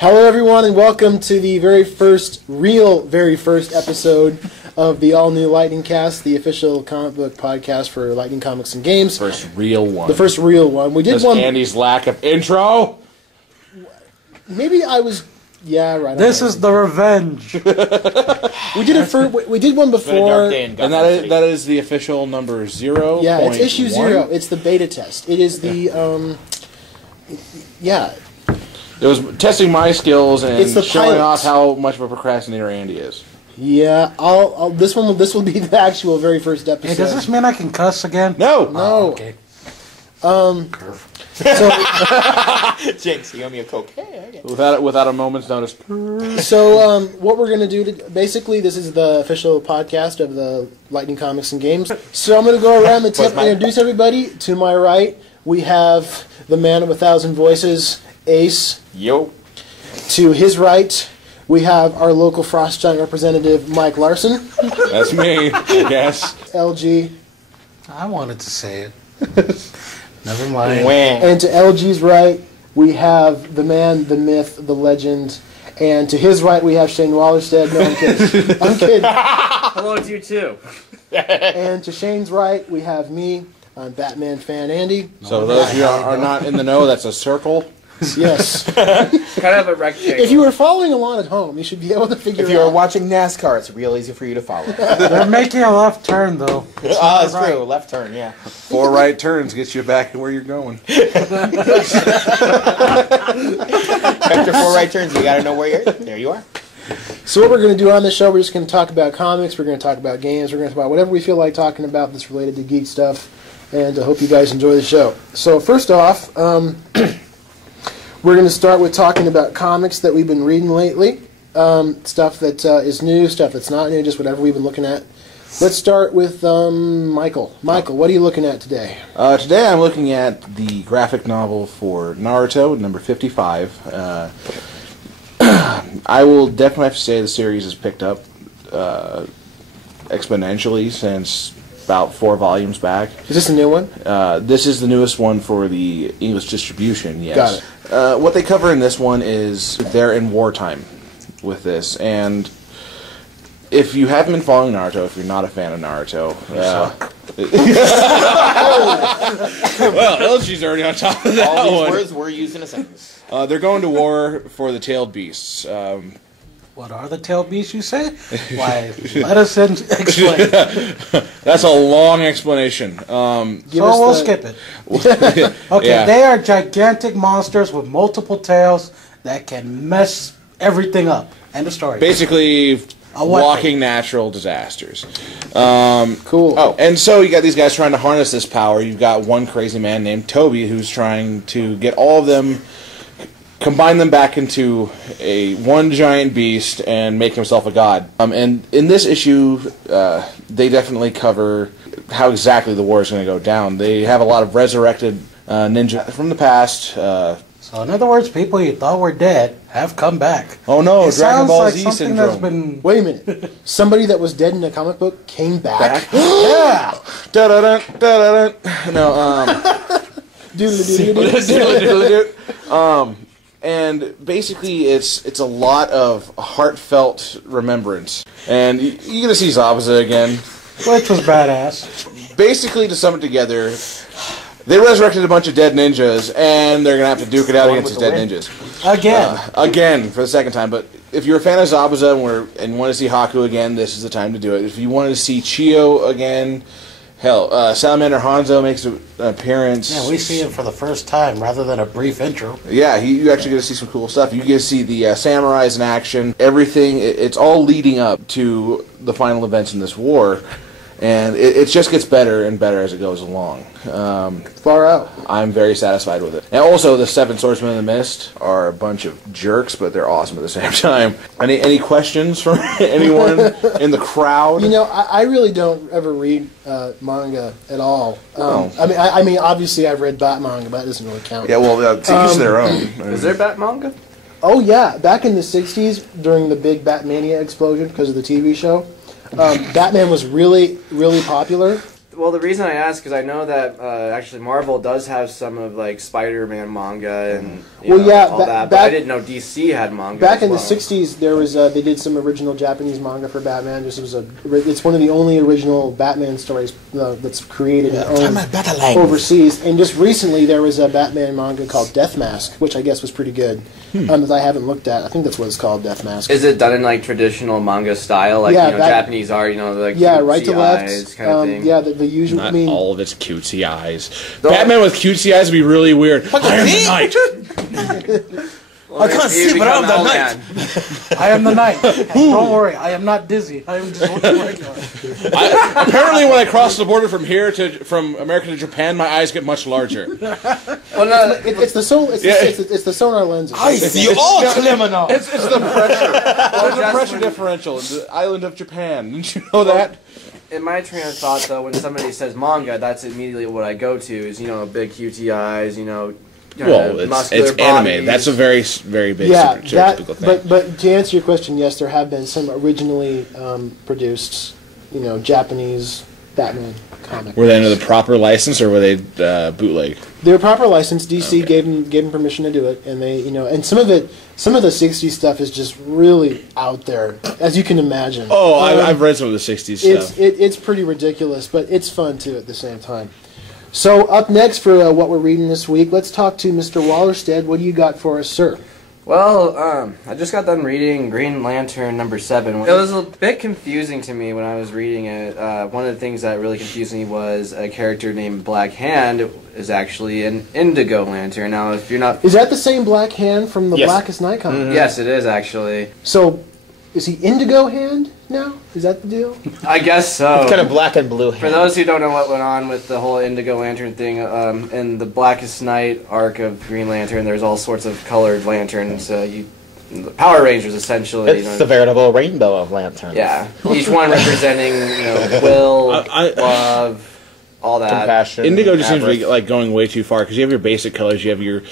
Hello everyone and welcome to the very first episode of the all-new Lightning Cast, the official comic book podcast for Lightning Comics and Games. First real one. The first real one. We did Because one... Andy's lack of intro? Maybe I was... Yeah, right. This is the revenge. We did one before. And that is the official number 0. Yeah, it's issue 0. It's the beta test. It is the... yeah. It was testing my skills and It's the showing pilot. off how much of a procrastinator Andy is. Yeah, this will be the actual very first episode. Hey, does this mean I can cuss again? No! No. Oh, okay. So, Jinx, you owe me a Coke. Hey, Without a moment's notice. what we're going to do, basically, this is the official podcast of the Lightning Comics and Games. So I'm going to go around the tip and introduce everybody. To my right, we have the man of 1,000 voices, Ace. Yo. To his right, we have our local Frost Giant representative, Mike Larson. That's me, I guess. LG. I wanted to say it. Never mind. Wham. And to LG's right, we have the man, the myth, the legend. And to his right, we have Shane Wallerstead. No, I'm kidding. I'm kidding. Hello to you too. And to Shane's right, we have me. I'm Batman fan Andy. So those of you who are not in the know, that's a circle. Yes. Kind of a rectangle. If you were following along at home, you should be able to figure If it you are out. watching NASCAR, it's real easy for you to follow. They're making a left turn, though. Oh, that's true. Left turn, yeah. 4 right turns gets you back where you're going. After 4 right turns, you gotta know where you're. There you are. So what we're going to do on this show, we're just going to talk about comics, we're going to talk about games, we're going to talk about whatever we feel like talking about that's related to geek stuff, and I hope you guys enjoy the show. So first off, we're going to start with talking about comics that we've been reading lately, stuff that is new, stuff that's not new, just whatever we've been looking at. Let's start with Michael. Michael, what are you looking at today? Today I'm looking at the graphic novel for Naruto, number 55. I will definitely have to say the series has picked up exponentially since about 4 volumes back. Is this a new one? This is the newest one for the English distribution, yes. Got it. What they cover in this one is they're in wartime with this, and if you haven't been following Naruto, if you're not a fan of Naruto... well, LG's already on top of that All these one. words were used in a sentence. They're going to war for the tailed beasts. What are the tail beasts, you say? Why, let us explain. That's a long explanation. We'll skip it. Okay, Yeah. they are gigantic monsters with multiple tails that can mess everything up. End of story. Basically, weapon. walking natural disasters. Cool. Oh, and so you got these guys trying to harness this power. You've got one crazy man named Toby who's trying to get all of them, combine them back into one giant beast and make himself a god. And in this issue, they definitely cover how exactly the war is going to go down. They have a lot of resurrected ninja from the past. So in other words, people you thought were dead have come back. Oh no, It Dragon sounds Ball like Z something syndrome. that's been... Wait a minute. Somebody that was dead in a comic book came back? Yeah! Da-da-dun, da-da-dun. No, Doodle-a-doodle-a-doo. and basically it's a lot of heartfelt remembrance. And you're going to see Zabuza again. Which was badass. Basically, to sum it together, they resurrected a bunch of dead ninjas, and they're going to have to duke it out against these dead ninjas. Again. Again, for the second time. But if you're a fan of Zabuza and want to see Haku again, this is the time to do it. If you wanted to see Chio again, Hell, Salamander Hanzo makes an appearance. Yeah, we see him for the first time rather than a brief intro. Yeah, you actually get to see some cool stuff. You get to see the samurais in action. Everything, it's all leading up to the final events in this war. And it just gets better and better as it goes along. Far out. I'm very satisfied with it. And also, the Seven Swordsmen of the Mist are a bunch of jerks, but they're awesome at the same time. Any questions from anyone in the crowd? You know, I really don't ever read manga at all. I mean, obviously I've read Bat manga, but that doesn't really count. Yeah, well, to each their own. Is there Bat manga? Oh yeah, back in the '60s during the big Batmania explosion because of the TV show, Batman was really, really popular. Well, the reason I ask is I know that actually Marvel does have some of like Spider-Man manga and all that, but I didn't know DC had manga. Back in well. the '60s, there was they did some original Japanese manga for Batman. It's one of the only original Batman stories that's created and owned overseas. And just recently, there was a Batman manga called Death Mask, which I guess was pretty good. That I haven't looked at. I think that's what it's called, Death Mask. Is it done in like traditional manga style, like Japanese art? Like right to left, kind of thing. Yeah, the usual. Not all of its cutesy eyes. Batman with cutesy eyes would be really weird. I am the Knight. Well, I can't see, but I'm the Knight. I am the Knight. Don't worry, I am not dizzy. I am just regular. Apparently, when I cross the border from America to Japan, my eyes get much larger. Well, no, it's the the sonar lenses. I see all criminals. It's the pressure. There's a pressure differential in the island of Japan. Didn't you know that? In my train of thought, though, when somebody says manga, that's immediately what I go to is big cutie eyes, well, it's anime. That's a very, very big stereotypical thing. But to answer your question, yes, there have been some originally produced, Japanese Batman comics. Were they under the proper license, or were they bootleg? They were proper license. DC gave them permission to do it, and they, and some of the '60s stuff is just really out there, as you can imagine. Oh, I've read some of the '60s stuff. It's pretty ridiculous, but it's fun too at the same time. So up next for what we're reading this week, let's talk to Mr. Wallerstead. What do you got for us, sir? Well, I just got done reading Green Lantern #7. It was a bit confusing to me when I was reading it. One of the things that really confused me was a character named Black Hand is actually an Indigo Lantern. Now, if you're not... Is that the same Black Hand from the Blackest Night comic? Mm-hmm. Yes, it is, actually. So, is he Indigo Hand now? Is that the deal? I guess so. It's kind of black and blue hand. For those who don't know what went on with the whole Indigo Lantern thing, in the Blackest Night arc of Green Lantern, there's all sorts of colored lanterns. The Power Rangers, essentially. It's the veritable rainbow of lanterns. Yeah. Each one representing, will, love, all that. Compassion. Indigo just seems to be like going way too far, because you have your basic colors, you have your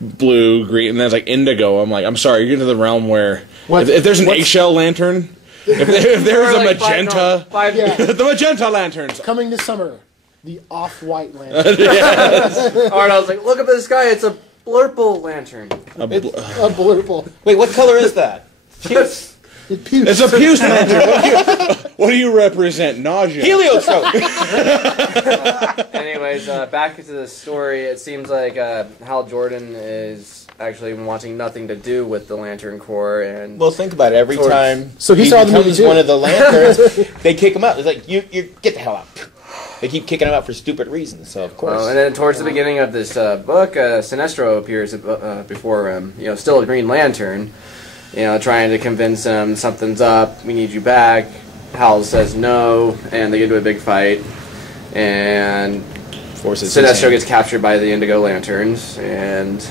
blue, green, and then it's like indigo. I'm sorry, you're into the realm where if there's an eggshell lantern, if there's a magenta, the magenta lanterns coming this summer, the off-white lantern. Alright, I was like, look up at the sky, it's a blurple lantern. A blurple. Wait, what color is that? It's a puce lantern. What do you represent? Nausea. Heliotrope. Anyways, back into the story. It seems like Hal Jordan is actually wanting nothing to do with the Lantern Corps, and Well, think about it. Every time he saw the movie becomes too. one of the lanterns, they kick him out. It's like, you get the hell out. They keep kicking him out for stupid reasons, so of course. and then towards the beginning of this book, Sinestro appears before still a Green Lantern, trying to convince him something's up, we need you back. Hal says no, and they get into a big fight, and Sinestro gets captured by the Indigo Lanterns, and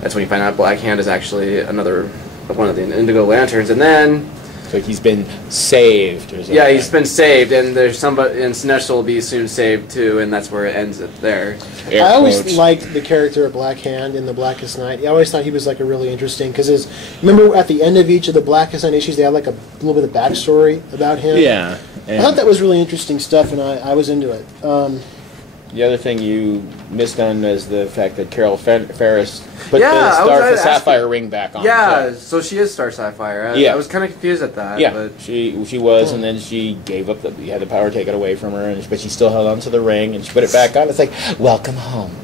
that's when you find out Black Hand is actually another one of the Indigo Lanterns, and then... So he's been saved, or something. Yeah, he's been saved, and there's somebody, and Sinestro will be soon saved too, and that's where it ends up there. I always liked the character of Black Hand in the Blackest Night. I always thought he was like a really interesting, because remember at the end of each of the Blackest Night issues, they had like a little bit of backstory about him. Yeah. I thought that was really interesting stuff, and I was into it. The other thing you missed on is the fact that Carol Ferris put Yeah, the I was Star trying to Sapphire ring back on. Yeah, too. so she is Star Sapphire. Yeah. I was kind of confused at that. Yeah, But she was, and then she gave up. He had the power taken away from her, but she still held on to the ring, and she put it back on. It's like, welcome home.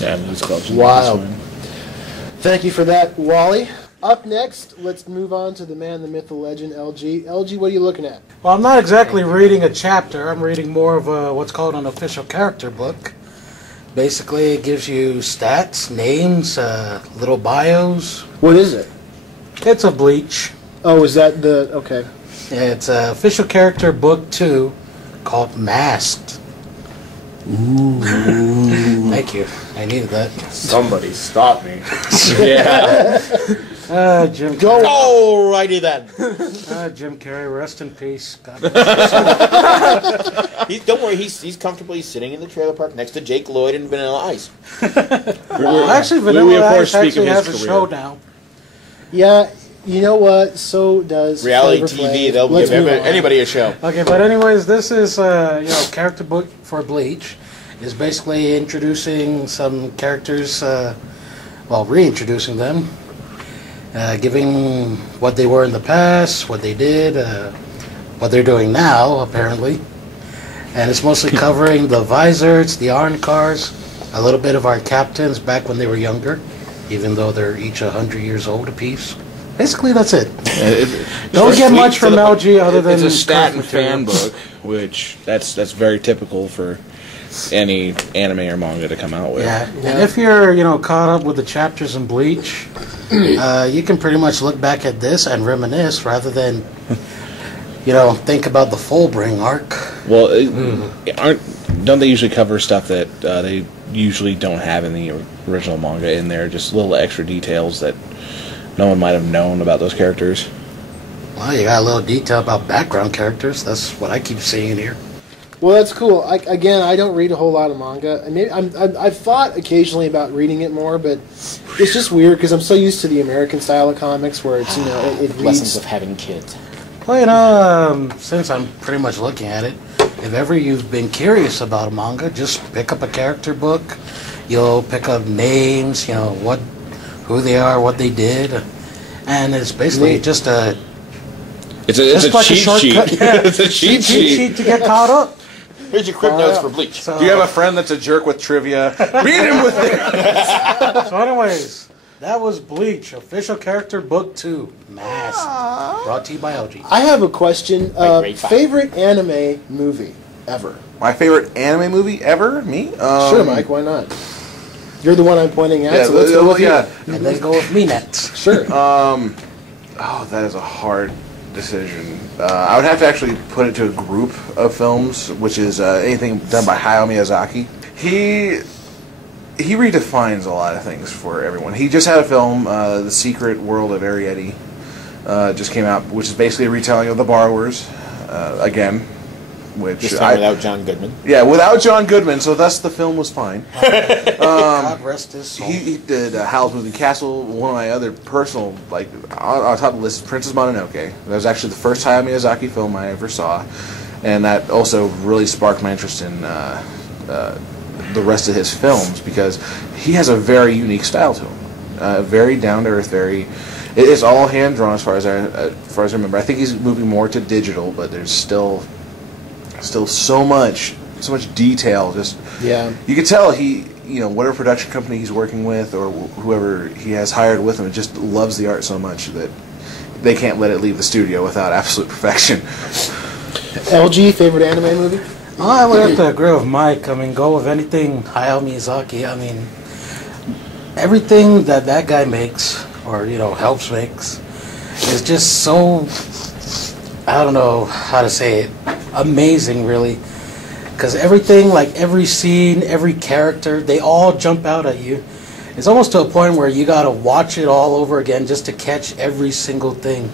Yeah, it was close. Wow. Thank you for that, Wally. Up next, let's move on to the man, the myth, the legend, LG. LG, what are you looking at? Well, I'm not exactly reading a chapter. I'm reading more of what's called an official character book. Basically, it gives you stats, names, little bios. What is it? It's a Bleach. Oh, is that the... Okay. It's an official character book 2 called Masked. Ooh. Thank you. I needed that. Somebody stop me. Jim. Go. Alrighty then. Jim Carrey, rest in peace. God Don't worry, he's comfortably sitting in the trailer park next to Jake Lloyd and Vanilla Ice. Actually, we, Vanilla of course, Ice speak of actually his has a career. show now. Yeah, you know what? So does Reality Flavor TV, Flav. they'll Let's give move on. anybody a show. Okay, but anyways, this is character book for Bleach. Is basically introducing some characters, reintroducing them, giving what they were in the past, what they did, what they're doing now, apparently. And it's mostly covering the Visors, the Arncars, a little bit of our captains back when they were younger, even though they're each 100 years old apiece. Basically, that's it. Don't get much from LG other than it's a stat and current fan material. book, which that's very typical for any anime or manga to come out with. Yeah, and if you're caught up with the chapters in Bleach, you can pretty much look back at this and reminisce rather than think about the Fullbring arc. Well, don't they usually cover stuff that they usually don't have in the original manga in there? Just little extra details that no one might have known about those characters. Well, you got a little detail about background characters. That's what I keep seeing here. Well, that's cool. I don't read a whole lot of manga. I mean, I've thought occasionally about reading it more, but it's just weird because I'm so used to the American style of comics where it's it reads. Lessons of having kids. Well, since I'm pretty much looking at it, if ever you've been curious about a manga, just pick up a character book. You'll pick up names, who they are, what they did, and it's basically just a It's just a like a cheat shortcut. sheet. Yeah. It's a cheat sheet. to get caught up. Here's your quick notes for Bleach. So, Do you have a friend that's a jerk with trivia? Read him with it. so anyways, that was Bleach, official character book 2, Masked, brought to you by LG. I have a question. grade 5. Favorite anime movie ever? My favorite anime movie ever? Me? Sure, Mike. Why not? You're the one I'm pointing at, Yeah, so let's go with you. And then go with me next. Sure. Oh, that is a hard decision. I would have to actually put it to a group of films, which is anything done by Hayao Miyazaki. He redefines a lot of things for everyone. He just had a film, The Secret World of Arrietty, just came out, which is basically a retelling of The Borrowers, again. Which This time without John Goodman. Yeah, without John Goodman, so thus the film was fine. God rest his soul. He did Howl's Moving Castle. One of my other personal, on top of the list is Princess Mononoke. That was actually the first Hayao Miyazaki film I ever saw, and that also really sparked my interest in the rest of his films because he has a very unique style to him. Very down to earth, it's all hand drawn as far as I remember. I think he's moving more to digital, but there's still so much detail. Just you could tell he, whatever production company he's working with or whoever he has hired with him, just loves the art so much that they can't let it leave the studio without absolute perfection. LG, favorite anime movie? I would have to agree with Mike. Go with anything Hayao Miyazaki. Everything that guy makes or helps makes is just so, I don't know how to say it, amazing, really. Because everything, like every scene, every character, they all jump out at you. It's almost to a point where you gotta watch it all over again just to catch every single thing.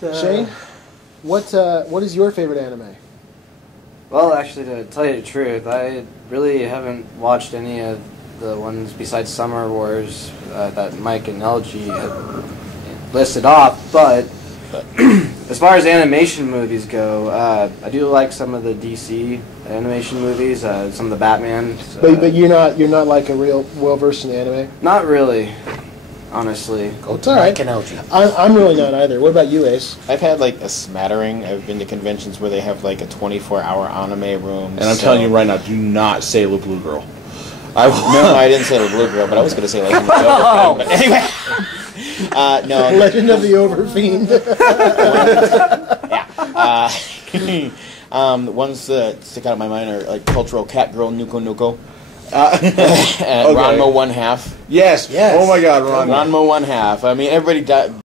Shane, what is your favorite anime? Well, actually, to tell you the truth, I really haven't watched any of the ones besides Summer Wars that Mike and LG had listed off, but as far as animation movies go, I do like some of the DC animation movies, some of the Batman. But you're not like a real well versed in anime. Not really, honestly. Go It's to all right. Mike and LG. I'm really not either. What about you, Ace? I've had a smattering. I've been to conventions where they have a 24-hour anime room. And I'm telling you right now, do not say La Blue Girl. No, I didn't say the Blue Girl, but I was going to say the Joker thing. But anyway. No. Legend of the Overfiend. The ones that stick out in my mind are like Cultural Cat Girl Nuko Nuko. And Okay. Ranma 1/2. Yes. Yes. Oh my God, Ron. Ranma 1/2. I mean, everybody